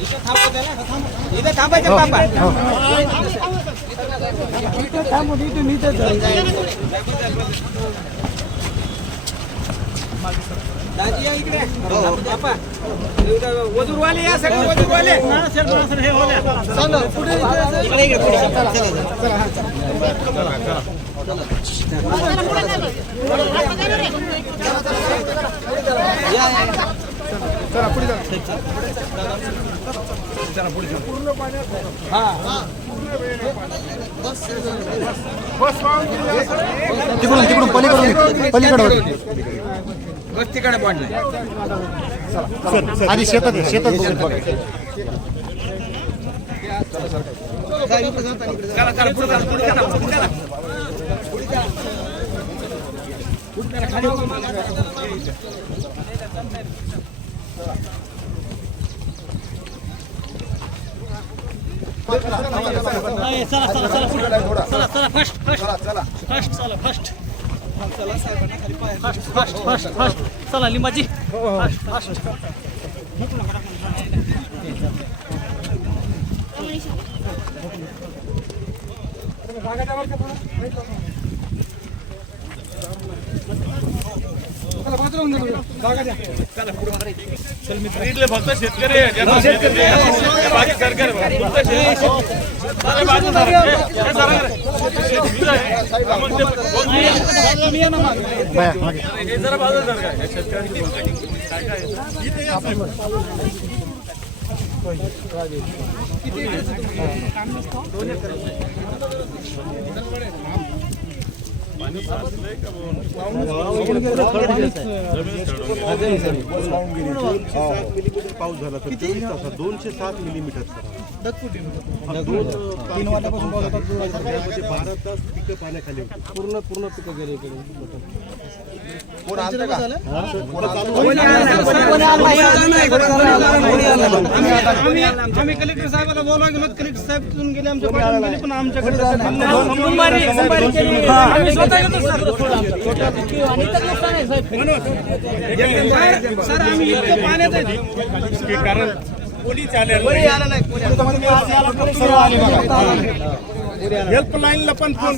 इथं थांबायचं बाबा. दाजी या इकडे. बापा वजूरवाले या सगळे वजूरवाले. इकडे इकडे पुढे. या, या, या. तिकडून तिकडून पलीकडून पलीकडे वस्तीकडे पडलाय आधी शेतात आहे, शेतात बघून बघा. चला चला पुढे चला पुढे चला पुढे चला चला लिंबाची फक्त शेतकरी. बाकी सरकार. हे जरा बाजू सरकार आहे. पाऊस झाला तर चोवीस तासात दोनशे सात मिलीमीटर तीन वाजल्यापासून बारा तास पिकं पाण्याखाली पूर्ण पूर्ण पिकं गेले का आम्ही कलेक्टर साहेबाला बोलवा गेलो कलेक्टर साहेब तिथून गेले आमच्या पाठवून गेले पण आमच्याकडे केली. आम्ही स्वतः येतो सर. सर आम्ही इतकं पाण्यात आहे की कारण पोलीस आले हेल्पलाईनला पण फोन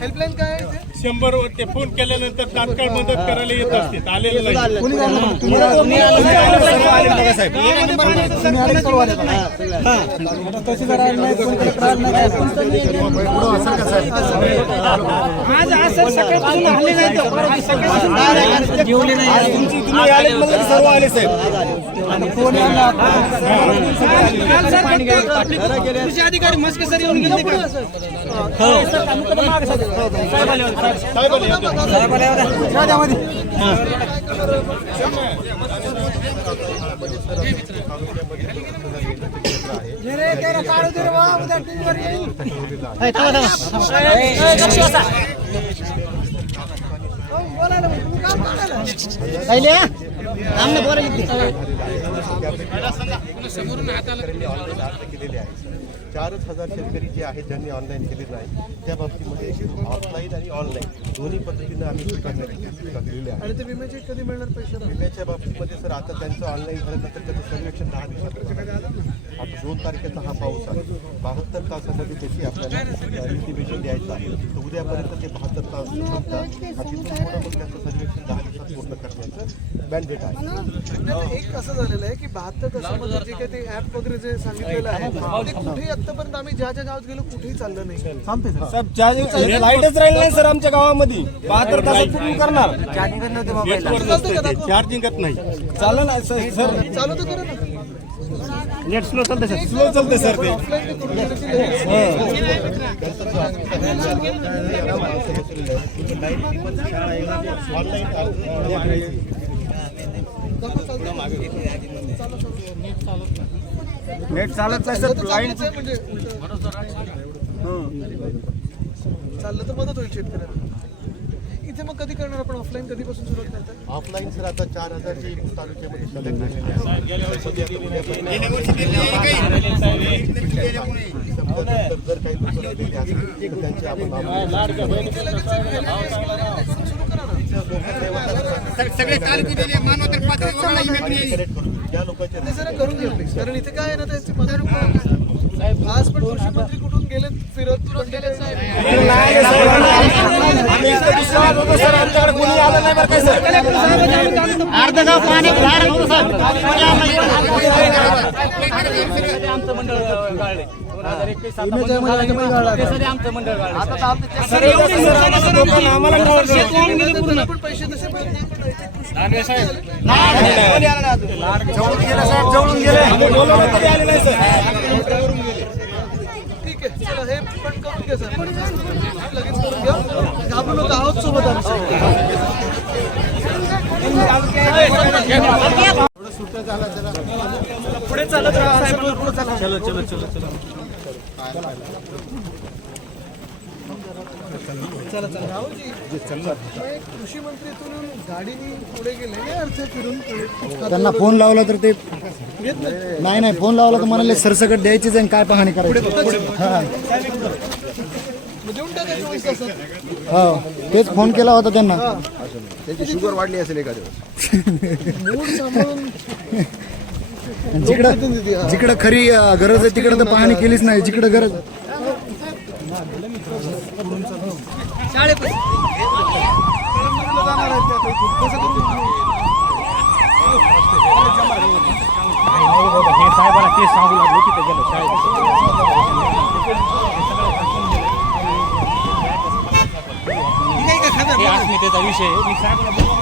हेल्पलाईन काय शंभर वर ते फोन केल्यानंतर तात्काळ मदत करायला येत असते आलेलं नाही आज असं सकाळपासून अधिकारी मस्के सर येऊन गेले तिकडे. केलेले आहे चारच हजार शेतकरी जे आहेत ज्यांनी ऑनलाईन केलेलं आहे त्या बाबतीमध्ये ऑफलाईन आणि ऑनलाईन दोन्ही पद्धतीनं आम्ही दिलेले आहे. आणि ते विम्याचे कधी मिळणार पैसे? विम्याच्या बाबतीमध्ये सर आता त्यांचं ऑनलाईन झाल्यानंतर त्याचं सर्वेक्षण दहा दिवसात आता दोन तारखेचा हा पाऊस आहे. बहात्तर तासामध्ये त्याची आपल्याला इंटिमेशन द्यायचं आहे. तर उद्यापर्यंत ते बहात्तर तास संपतात तिथून पुढं मग त्याचं सर्वेक्षण दहा दिवसात पूर्ण करण्याचं मॅन्डेट आहे. नाही, एक असं झालेलं आहे की बहात्तर तासामध्ये जे काही ते ऍप वगैरे जे सांगितलेलं आहे ते आतापर्यंत आम्ही ज्या ज्या गावात गेलो कुठेही चाललं नाही. लाईटच राहील नाही सर आमच्या गावामध्ये. बहात्तर तासात पूर्ण करणार? चार्जिंगच नाही? चाललं नाही सर चालू तर करा ना. नेट स्लो चालतं सर. स्लो चालते सर ते. ऑफलाईन नेट चालत नाही चांगलंच आहे म्हणजे. चाललं तर मदत होईल शेतकऱ्यांना. इथे मग कधी करणार आपण ऑफलाईन कधीपासून सुरुवात करतात? ऑफलाईन सर आता चार हजारची तालुक्यामध्ये जर काही दुसरं दिले असतील तर त्यांची आपण कनेक्ट करू. ज्या लोकांचे ते जरा करून घ्या please. कारण इथे काय आहे ना त्यांची मदत आज पण कृषी मंत्री कुठून गेले फिरत पण गेले अर्ध गाव पाणी बाहेर नव्हतं साहेब आमचं मंडळ गाळले आमचं मंडळ आम्हाला. पण पैसे तसे मिळत नाही पण इथे जवळून गेले ठीक आहे चला हे पण करून घे सर लगेच करून घ्या आहोत सोबत पुढे चालत राहा साहेब. चला चलो चलो चलो चलो चला. कृषी मंत्री गाडीने पुढे गेले. नाही अर्थ फिरून पुढे. त्यांना फोन लावला तर ते नाही. नाही फोन लावला तर म्हणाले सरसकट द्यायचीच आणि काय पाहणी करायची. हा. हो तेच फोन केला होता त्यांना. मूड सांभाळून जिकडं जिकडं खरी गरज आहे तिकडं तर पाहणी केलीच नाही. जिकडं गरज जाणार आहेत त्या पैकी. कसं करून हे अस्मितेचा विषय मी साहेबाला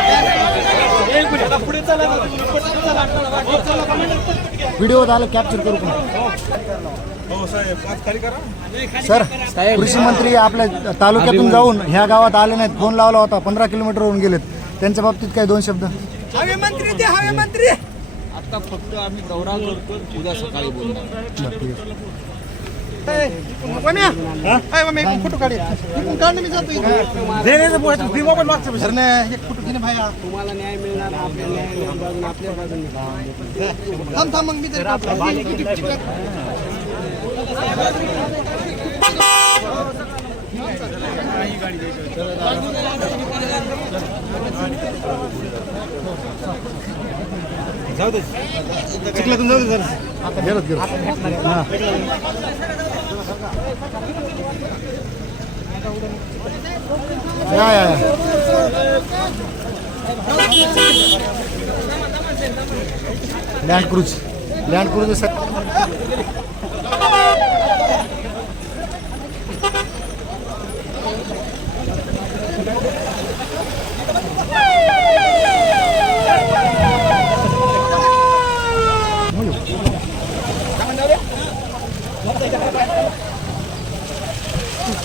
व्हिडिओ झालं कॅप्चर करू पण सर कृषी मंत्री आपल्या तालुक्यातून जाऊन ह्या गावात आले नाहीत. फोन लावला होता. पंधरा किलोमीटरवरून गेलेत. त्यांच्या बाबतीत काय दोन शब्द? हवे मंत्री ते हवे मंत्री. आता फक्त आम्ही दौरा करतो उद्या सकाळी बोलतो फोटो काढ इकडून काढ मी जातो. एक फोटो भाया तुम्हाला न्याय मिळणार आपल्या न्याय बाजूने आपल्या बाजूने. थांब थांब मग मी तरी काढतो. चिखलातून जाऊ दे सर गेलोत गेलो. हां. या या या. Land cruise. Land cruise